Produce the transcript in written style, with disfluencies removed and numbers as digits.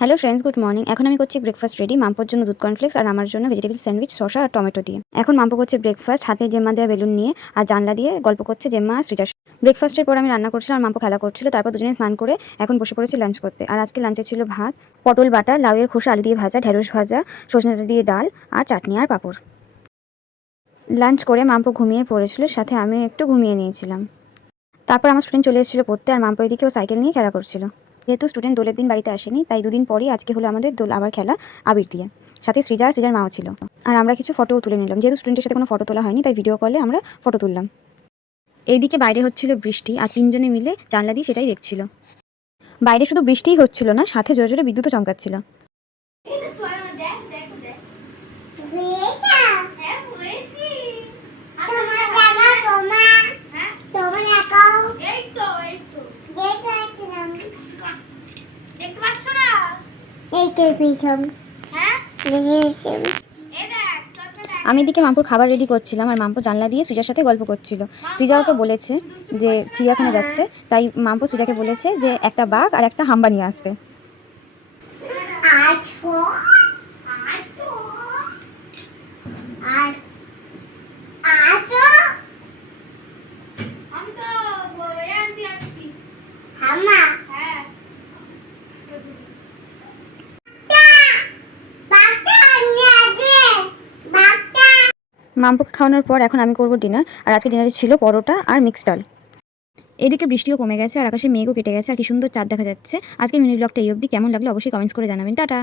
Hello friends, good morning. এখন আমি করছি ব্রেকফাস্ট রেডি। মাম্পোর জন্য দুধ কর্নফ্লেক্স আর আমার জন্য ভেজিটেবল স্যান্ডউইচ, শসা আর টমেটো দিয়ে। এখন মাম্পো করছে ব্রেকফাস্ট, হাতে জেম্মা দেওয়া বেলুন নিয়ে আর জানলা দিয়ে গল্প করছে জেম্মা আর সৃজার। ব্রেকফাস্টের পর আমি রান্না করছিলাম আর মাম্পো খেলা করছিল। তারপর দুজনে স্নান করে এখন বসে পড়েছি লাঞ্চ করতে। আর আজকে লাঞ্চে ছিল ভাত, পটল বাটা, লাউয়ের খোসা আলু দিয়ে ভাজা, ঢেঁড়স ভাজা, সজনে ডাঁটা দিয়ে ডাল আর চাটনি আর পাঁপড়। লাঞ্চ করে মাম্পো ঘুমিয়ে পড়েছিল, সাথে আমি একটু ঘুমিয়ে নিয়েছিলাম। তারপর আমার স্টুডেন্ট চলে এসেছিল পড়তে আর মাম্পো এদিকে ও সাইকেল নিয়ে খেলা করছিল। যেহেতু স্টুডেন্ট দোলের দিন বাড়িতে আসেনি, তাই দুদিন পরই আজকে হলো আমাদের দোল আবার খেলা আবির দিয়ে। সাথে সৃজার মাও ছিল। আর আমরা কিছু ফটোও তুলে নিলাম। যেহেতু স্টুডেন্টের সাথে কোনো ফটো তোলা হয়নি, তাই ভিডিও কলে আমরা ফটো তুললাম। এইদিকে বাইরে হচ্ছিল বৃষ্টি আর তিনজনে মিলে জানলা দিয়ে সেটাই দেখছিল। বাইরে শুধু বৃষ্টিই হচ্ছিল না, সাথে জোরে জোরে বিদ্যুৎও চমকাচ্ছিল। আমি এদিকে মাম্পুর খাবার রেডি করছিলাম আর মাম্পু জানলা দিয়ে সৃজার সাথে গল্প করছিল। সৃজা ওকে বলেছে যে চিড়িয়াখানা যাচ্ছে, তাই মাম্পু সৃজাকে বলেছে যে একটা বাঘ আর একটা হাম্বা নিয়ে আসতে। মাম্পুকে খাওয়ানোর পর এখন আমি করবো ডিনার। আর আজকে ডিনারে ছিল পরোটা আর মিক্সড ডাল। এদিকে বৃষ্টিও কমে গেছে আর আকাশে মেঘও কেটে গেছে আর কি সুন্দর চাঁদ দেখা যাচ্ছে। আজকে মিনি ব্লগটা এই অবধি। কেমন লাগলো অবশ্যই কমেন্টস করে জানাবেন। টাটা।